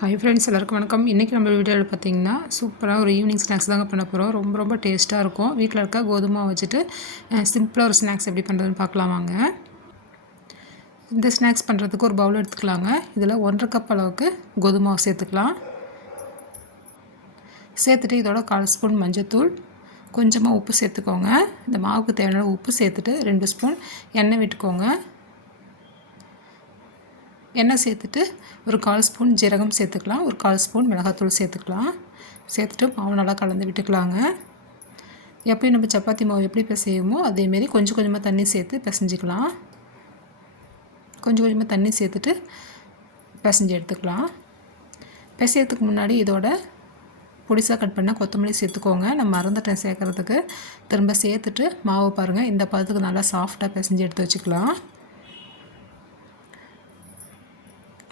Hi friends எல்லாருக்கும் வணக்கம். இன்றைக்கி நம்ம வீடியோவில் பார்த்தீங்கன்னா சூப்பராக ஒரு ஈவினிங் ஸ்நாக்ஸ் தாங்க பண்ண போகிறோம் ரொம்ப ரொம்ப டேஸ்ட்டாக இருக்கும். வீட்டில் இருக்க கோதுமை வச்சுட்டு சிம்பிளாக ஒரு ஸ்நாக்ஸ் எப்படி பண்ணுறதுன்னு பார்க்கலாம் வாங்க. இந்த ஸ்நாக்ஸ் பண்ணுறதுக்கு ஒரு பவுல் எடுத்துக்கலாங்க. இதில் ஒன்றரை கப் அளவுக்கு கோதுமை சேர்த்துக்கலாம். சேர்த்துட்டு இதோட கால் ஸ்பூன் மஞ்சத்தூள். கொஞ்சமாக உப்பு சேர்த்துக்கோங்க. இந்த மாவுக்கு தேவையான உப்பு சேர்த்துட்டு ரெண்டு ஸ்பூன் எண்ணெய் விட்டுக்கோங்க. எண்ணெய் சேர்த்துட்டு ஒரு கால் ஸ்பூன் ஜீரகம் சேர்த்துக்கலாம். ஒரு கால் ஸ்பூன் மிளகாத்தூள் சேர்த்துக்கலாம். சேர்த்துட்டு மாவு நல்லா கலந்து விட்டுக்கலாங்க. எப்பயும் நம்ம சப்பாத்தி மாவு எப்படி பிசையுமோ அதேமாரி கொஞ்சம் கொஞ்சமாக தண்ணி சேர்த்து பிசைஞ்சிக்கலாம். கொஞ்சம் கொஞ்சமாக தண்ணி சேர்த்துட்டு பிசைஞ்சு எடுத்துக்கலாம். பிசையறதுக்கு முன்னாடி இதோட பொடிசாக கட் பண்ணால் கொத்தமல்லி சேர்த்துக்கோங்க. நான் மறந்துட்டேன் சேர்க்குறதுக்கு. திரும்ப சேர்த்துட்டு மாவு பாருங்கள் இந்த பதத்துக்கு நல்லா சாஃப்டாக பிசைஞ்சு எடுத்து வச்சுக்கலாம்.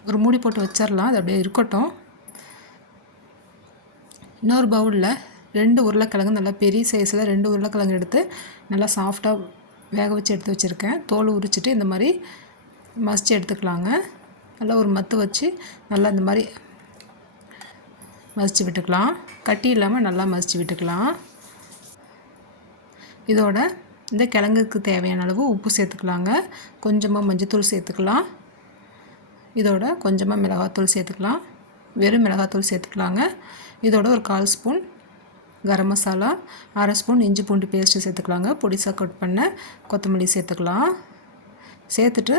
ஒரு மூடி போட்டு வச்சிடலாம் அது அப்படியே இருக்கட்டும். இன்னொரு பவுலில் ரெண்டு உருளைக்கிழங்கு நல்லா பெரிய சைஸில் ரெண்டு உருளைக்கிழங்கு எடுத்து நல்லா சாஃப்டாக வேக வச்சு எடுத்து வச்சுருக்கேன். தோல் உரிச்சிட்டு இந்த மாதிரி மசிச்சு எடுத்துக்கலாங்க. நல்லா ஒரு மத்து வச்சு நல்லா இந்த மாதிரி மசிச்சு விட்டுக்கலாம். கட்டி இல்லாமல் நல்லா மசிச்சு விட்டுக்கலாம். இதோட இந்த கிழங்குக்கு தேவையான அளவு உப்பு சேர்த்துக்கலாங்க. கொஞ்சமாக மஞ்சத்தூள் சேர்த்துக்கலாம். இதோட கொஞ்சமாக மிளகாத்தூள் சேர்த்துக்கலாம். வெறும் மிளகாத்தூள் சேர்த்துக்கலாங்க. இதோட ஒரு கால் ஸ்பூன் கரம் மசாலா அரை ஸ்பூன் இஞ்சி பூண்டு பேஸ்ட்டு சேர்த்துக்கலாங்க. பொடிசாக கட் பண்ண கொத்தமல்லி சேர்த்துக்கலாம். சேர்த்துட்டு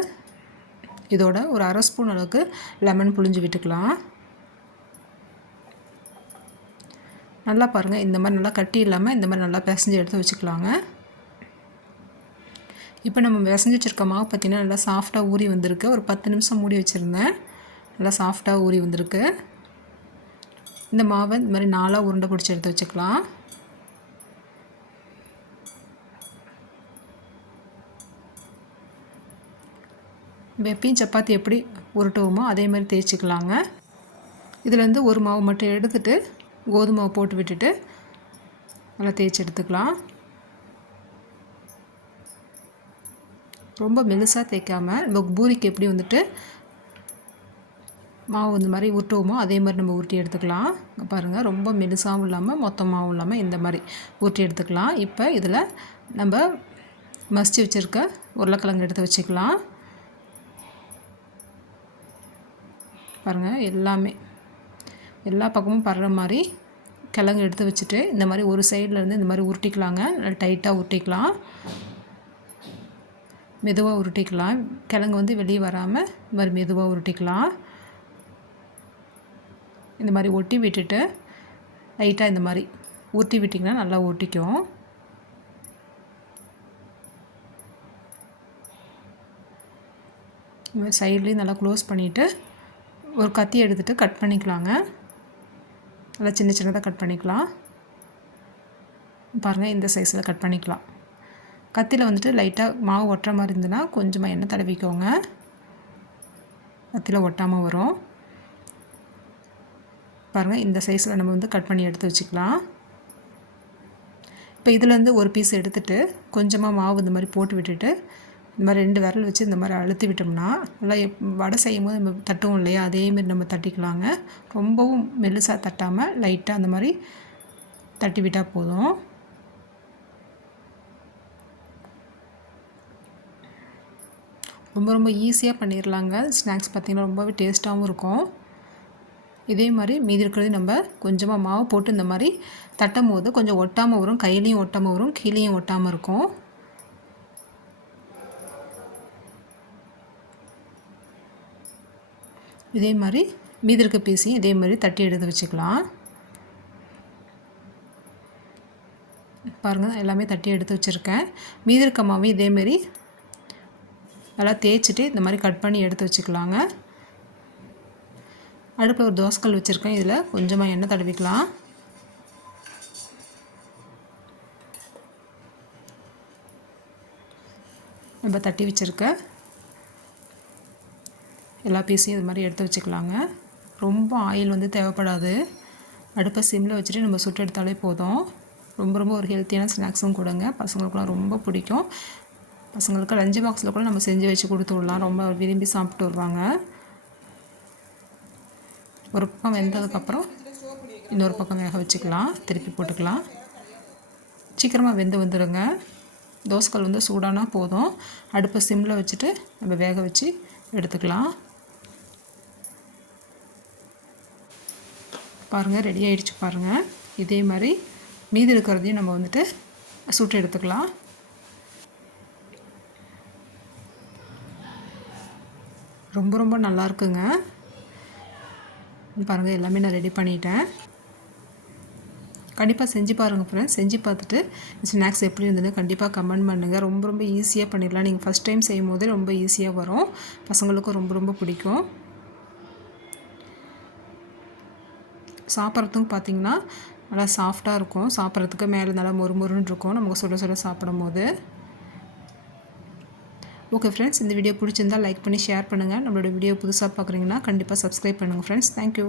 இதோட ஒரு அரை ஸ்பூன் அளவுக்கு லெமன் புழிஞ்சு விட்டுக்கலாம். நல்லா பாருங்கள் இந்த மாதிரி நல்லா கட்டி இல்லாமல் இந்த மாதிரி நல்லா பிசைஞ்சு எடுத்து வச்சுக்கலாங்க. இப்போ நம்ம விசஞ்சி வச்சுருக்க மாவு பார்த்திங்கன்னா நல்லா சாஃப்டாக ஊறி வந்திருக்கு. ஒரு பத்து நிமிஷம் மூடி வச்சுருந்தேன். நல்லா சாஃப்டாக ஊறி வந்திருக்கு. இந்த மாவை இந்த மாதிரி நாலாக உருண்டை பிடிச்சி எடுத்து வச்சுக்கலாம். வெப்பையும் சப்பாத்தி எப்படி உருட்டுவோமோ அதே மாதிரி தேய்ச்சிக்கலாங்க. இதுலேருந்து ஒரு மாவு மட்டும் எடுத்துகிட்டு கோதுமாவை போட்டு விட்டுட்டு நல்லா தேய்ச்சி எடுத்துக்கலாம். ரொம்ப மெலுசாக தேய்க்காமல் நம்ம பூரிக்கு எப்படி வந்துட்டு மாவு இந்த மாதிரி உருட்டுவோமோ அதே மாதிரி நம்ம உருட்டி எடுத்துக்கலாம். பாருங்கள் ரொம்ப மெலுசாகவும் இல்லாமல் மொத்தமாகவும் இல்லாமல் இந்த மாதிரி உருட்டி எடுத்துக்கலாம். இப்போ இதில் நம்ம மசிச்சு வச்சுருக்க உருளைக்கிழங்கு எடுத்து வச்சுக்கலாம். பாருங்கள் எல்லாமே எல்லா பக்கமும் படுற மாதிரி கிழங்கு எடுத்து வச்சுட்டு இந்த மாதிரி ஒரு சைடில் இருந்து இந்த மாதிரி உருட்டிக்கலாங்க நல்லா டைட்டாக உருட்டிக்கலாம் மெதுவாக உருட்டிக்கலாம். கிழங்கு வந்து வெளியே வராமல் இந்த மாதிரி மெதுவாக உருட்டிக்கலாம். இந்த மாதிரி ஒட்டி விட்டுட்டு லைட்டாக இந்த மாதிரி ஊற்றி விட்டிங்கன்னா நல்லா ஒட்டிக்கும். சைட்லேயும் நல்லா க்ளோஸ் பண்ணிவிட்டு ஒரு கத்தி எடுத்துகிட்டு கட் பண்ணிக்கலாங்க. நல்லா சின்ன சின்னதாக கட் பண்ணிக்கலாம். பாருங்கள் இந்த சைஸில் கட் பண்ணிக்கலாம். கத்தியில் வந்துட்டு லைட்டாக மாவு ஒட்டுற மாதிரி இருந்ததுன்னா கொஞ்சமாக எண்ணெய் தடவிக்கோங்க. கத்தியில் ஒட்டாமல் வரும். பாருங்கள் இந்த சைஸில் நம்ம வந்து கட் பண்ணி எடுத்து வச்சுக்கலாம். இப்போ இதுலேருந்து ஒரு பீஸ் எடுத்துகிட்டு கொஞ்சமாக மாவு இந்த மாதிரி போட்டு விட்டுட்டு இந்த மாதிரி ரெண்டு விரல் வச்சு இந்த மாதிரி அழுத்தி விட்டோம்னா நல்லா வடை செய்யும் போது நம்ம தட்டுவோம் இல்லையா? அதேமாரி நம்ம தட்டிக்கலாங்க. ரொம்பவும் மெல்லுசாக தட்டாமல் லைட்டாக அந்த மாதிரி தட்டி விட்டால் போதும். ரொம்ப ரொம்ப ஈஸியாக பண்ணிடலாங்க ஸ்நாக்ஸ் பார்த்திங்கன்னா ரொம்பவே டேஸ்ட்டாகவும் இருக்கும். இதே மாதிரி மீதி இருக்கிறது நம்ம கொஞ்சமாக மாவு போட்டு இந்த மாதிரி தட்டும் போது கொஞ்சம் ஒட்டாமல் வரும். கையிலையும் ஒட்டாமல் வரும் கீழேயும் ஒட்டாமல் இருக்கும். இதே மாதிரி மீதி இருக்க பீஸையும் இதே மாதிரி தட்டி எடுத்து வச்சுக்கலாம். பாருங்கள் எல்லாமே தட்டி எடுத்து வச்சுருக்கேன். மீதி இருக்க மாவையும் இதேமாரி நல்லா தேய்ச்சிட்டு இந்த மாதிரி கட் பண்ணி எடுத்து வச்சுக்கலாங்க. அடுப்பில் ஒரு தோசைக்கல் வச்சுருக்கேன். இதில் கொஞ்சமாக எண்ணெய் தடவிக்கலாம். நம்ம தட்டி வச்சுருக்க எல்லா பீஸையும் இது மாதிரி எடுத்து வச்சுக்கலாங்க. ரொம்ப ஆயில் வந்து தேவைப்படாது. அடுப்பை சிம்மில் வச்சுட்டு நம்ம சுட்டு எடுத்தாலே போதும். ரொம்ப ரொம்ப ஒரு ஹெல்த்தியான ஸ்நாக்ஸும் கொடுங்க. பசங்களுக்குலாம் ரொம்ப பிடிக்கும். பசங்களுக்கு லஞ்சு பாக்ஸில் கூட நம்ம செஞ்சு வச்சு கொடுத்து விடலாம். ரொம்ப விரும்பி சாப்பிட்டு வருவாங்க. ஒரு பக்கம் வெந்ததுக்கப்புறம் இன்னொரு பக்கம் வேக வச்சுக்கலாம். திருப்பி போட்டுக்கலாம். சீக்கிரமாக வெந்து வந்துடுங்க தோசைக்கல் வந்து சூடானா போதும். அடுப்பை சிம்மில் வச்சுட்டு நம்ம வேக வச்சு எடுத்துக்கலாம். பாருங்கள் ரெடி ஆகிடுச்சு பாருங்கள் இதே மாதிரி மீதி இருக்கிறதையும் நம்ம வந்துட்டு சுட்டு எடுத்துக்கலாம். ரொம்ப ரொம்ப நல்லா இருக்குங்க பாருங்கள் எல்லாமே நான் ரெடி பண்ணிட்டேன். கண்டிப்பாக செஞ்சு பாருங்கள் ஃப்ரெண்ட்ஸ் செஞ்சு பார்த்துட்டு ஸ்நாக்ஸ் எப்படி இருந்ததுன்னு கண்டிப்பாக கமெண்ட் பண்ணுங்கள் ரொம்ப ரொம்ப ஈஸியாக பண்ணிடலாம். நீங்கள் ஃபஸ்ட் டைம் செய்யும் போதே ரொம்ப ஈஸியாக வரும். பசங்களுக்கும் ரொம்ப ரொம்ப பிடிக்கும். சாப்பிட்றதுக்கும் பார்த்திங்கன்னா நல்லா சாஃப்டாக இருக்கும். சாப்பிட்றதுக்கு மேலே நல்லா மொறு மொறுன்னு இருக்கும். நமக்கு சுட சுட சாப்பிடும் போது ஓகே ஃப்ரெண்ட்ஸ் இந்த வீடியோ பிடிச்சிருந்தால் லைக் பண்ணி ஷேர் பண்ணுங்கள் நம்மளோட வீடியோ புதுசாக பார்க்குறீங்கன்னா கண்டிப்பாக சப்ஸ்கிரைப் பண்ணுங்கள் ஃப்ரெண்ட்ஸ் தேங்க்யூ